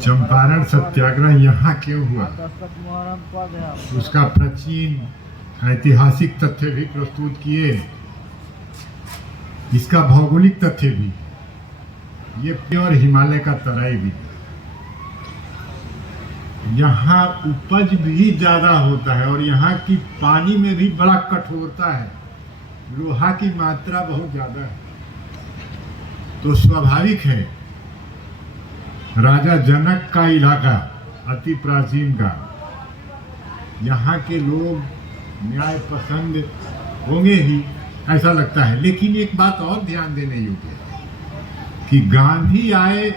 चंपारण सत्याग्रह यहाँ क्यों हुआ, उसका प्राचीन ऐतिहासिक तथ्य भी प्रस्तुत किए, इसका भौगोलिक तथ्य भी। ये प्योर हिमालय का तराई भी, यहाँ उपज भी ज्यादा होता है और यहाँ की पानी में भी बड़ा कठोरता है, लोहा की मात्रा बहुत ज्यादा है। तो स्वाभाविक है राजा जनक का इलाका अति प्राचीन का, यहाँ के लोग न्याय पसंद होंगे ही, ऐसा लगता है। लेकिन एक बात और ध्यान देने योग्य है कि गांधी आए,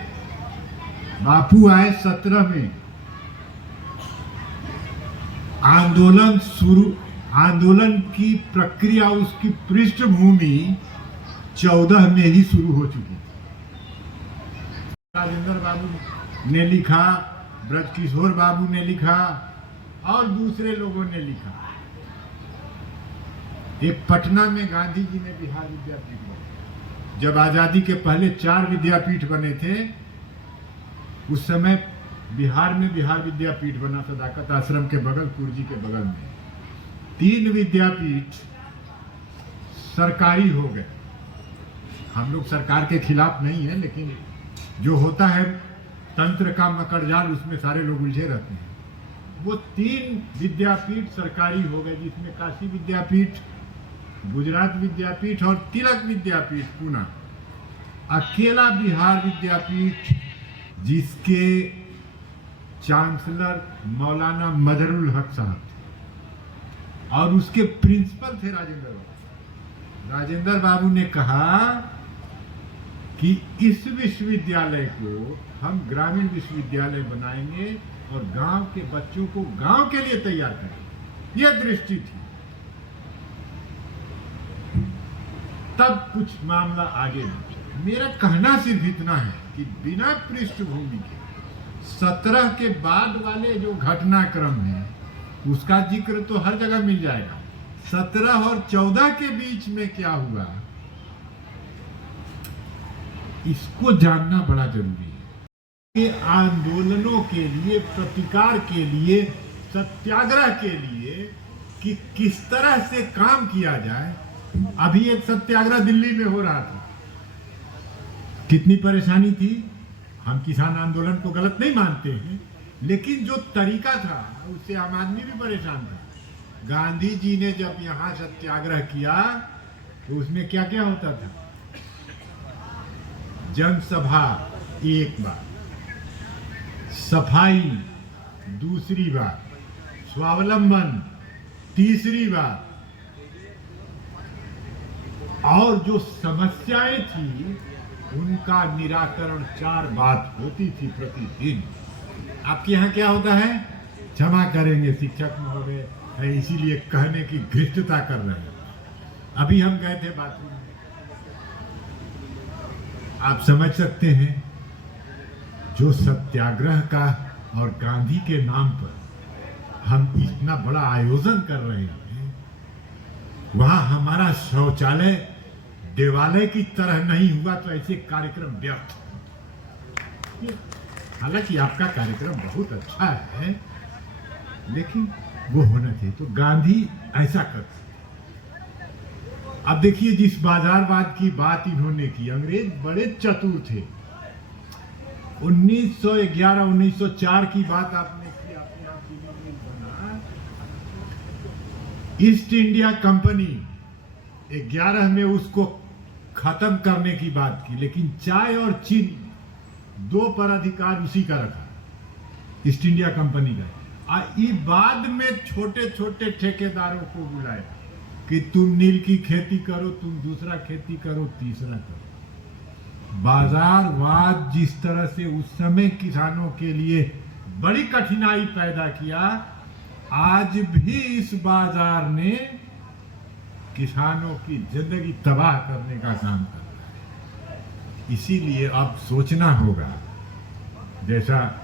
बापू आए 17 में, आंदोलन की प्रक्रिया, उसकी पृष्ठभूमि 14 में ही शुरू हो चुकी थी। राजेंद्र बाबू ने लिखा, ब्रजकिशोर बाबू ने लिखा और दूसरे लोगों ने लिखा। एक पटना में गांधी जी ने बिहार विद्यापीठ बनाया। जब आजादी के पहले 4 विद्यापीठ बने थे, उस समय बिहार में बिहार विद्यापीठ बना, सदाकत आश्रम के बगल, कुर्जी के बगल में। 3 विद्यापीठ सरकारी हो गए। हम लोग सरकार के खिलाफ नहीं है, लेकिन जो होता है तंत्र का मकड़जाल, उसमें सारे लोग उलझे रहते हैं। वो 3 विद्यापीठ सरकारी हो गए, जिसमें काशी विद्यापीठ, गुजरात विद्यापीठ और तिलक विद्यापीठ पूना। अकेला बिहार विद्यापीठ, जिसके चांसलर मौलाना मजहरुल हक साहब थे और उसके प्रिंसिपल थे राजेंद्र बाबू। राजेंद्र बाबू ने कहा कि इस विश्वविद्यालय को हम ग्रामीण विश्वविद्यालय बनाएंगे और गांव के बच्चों को गांव के लिए तैयार करेंगे, यह दृष्टि थी। तब कुछ मामला आगे बढ़ा। मेरा कहना सिर्फ इतना है कि बिना पृष्ठभूमि के 17 के बाद वाले जो घटनाक्रम है, उसका जिक्र तो हर जगह मिल जाएगा। 17 और 14 के बीच में क्या हुआ, इसको जानना बड़ा जरूरी है। ये आंदोलनों के लिए, प्रतिकार के लिए, सत्याग्रह के लिए कि किस तरह से काम किया जाए। अभी एक सत्याग्रह दिल्ली में हो रहा था, कितनी परेशानी थी। हम किसान आंदोलन को गलत नहीं मानते हैं, लेकिन जो तरीका था उससे आम आदमी भी परेशान था। गांधी जी ने जब यहाँ सत्याग्रह किया तो उसमें क्या क्या होता था, जनसभा एक बार, सफाई दूसरी बार, स्वावलंबन तीसरी बार, और जो समस्याएं थी उनका निराकरण 4 बात होती थी प्रतिदिन। आपके यहाँ क्या होता है, क्षमा करेंगे शिक्षक महोदय है, इसीलिए कहने की घृष्टता कर रहे हैं। अभी हम गए थे बाथरूम में, आप समझ सकते हैं जो सत्याग्रह का और गांधी के नाम पर हम इतना बड़ा आयोजन कर रहे हैं, वहां हमारा शौचालय देवालय की तरह नहीं हुआ तो ऐसे कार्यक्रम व्यर्थ। हालांकि आपका कार्यक्रम बहुत अच्छा है, लेकिन वो होना चाहिए। तो गांधी ऐसा करते। अब देखिए, जिस बाजारवाद की बात इन्होंने की, अंग्रेज बड़े चतुर थे। 1911-1904 की बात आपने की, आपने यहाँ चीनी मिल बना, ईस्ट इंडिया कंपनी 11 में उसको खत्म करने की बात की, लेकिन चाय और चीनी 2 पर अधिकार उसी का रखा, ईस्ट इंडिया कंपनी का। ये बाद में छोटे छोटे ठेकेदारों को बुलाया कि तुम नील की खेती करो, तुम दूसरा खेती करो, तीसरा करो। बाजारवाद जिस तरह से उस समय किसानों के लिए बड़ी कठिनाई पैदा किया, आज भी इस बाजार ने किसानों की जिंदगी तबाह करने का काम कर रहा है। इसीलिए अब सोचना होगा, जैसा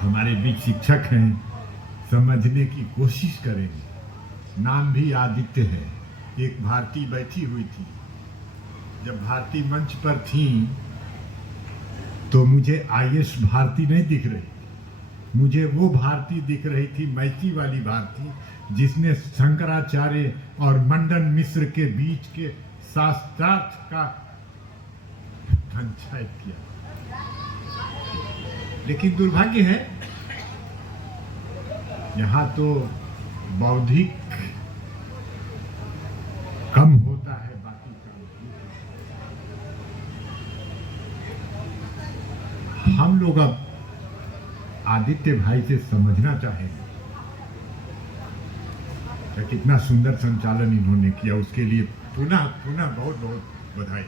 हमारे बीच शिक्षक हैं, समझने की कोशिश करेंगे। नाम भी आदित्य है। एक भारतीय बैठी हुई थी, जब भारती मंच पर थी तो मुझे आईएस भारती नहीं दिख रही, मुझे वो भारती दिख रही थी, मैसी वाली भारती, जिसने शंकराचार्य और मंडन मिश्र के बीच के शास्त्रार्थ का पंचायत किया। लेकिन दुर्भाग्य है यहाँ तो बौद्धिक कम होता है, बाकी काम। हम लोग अब आदित्य भाई से समझना चाहेंगे कि कितना सुंदर संचालन इन्होंने किया, उसके लिए पुनः पुनः बहुत बहुत बधाई।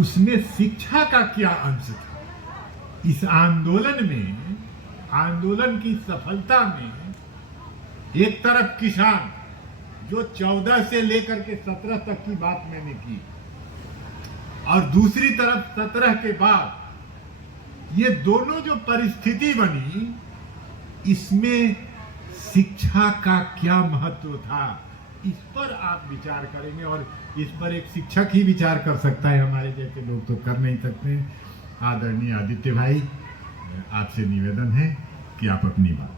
उसमें शिक्षा का क्या अंश था? इस आंदोलन में, आंदोलन की सफलता में, एक तरफ किसान जो 14 से लेकर के 17 तक की बात मैंने की, और दूसरी तरफ 17 के बाद ये दोनों जो परिस्थिति बनी, इसमें शिक्षा का क्या महत्व था, इस पर आप विचार करेंगे। और इस पर एक शिक्षक ही विचार कर सकता है, हमारे जैसे लोग तो कर नहीं सकते। आदरणीय आदित्य भाई, आपसे निवेदन है कि आप अपनी बात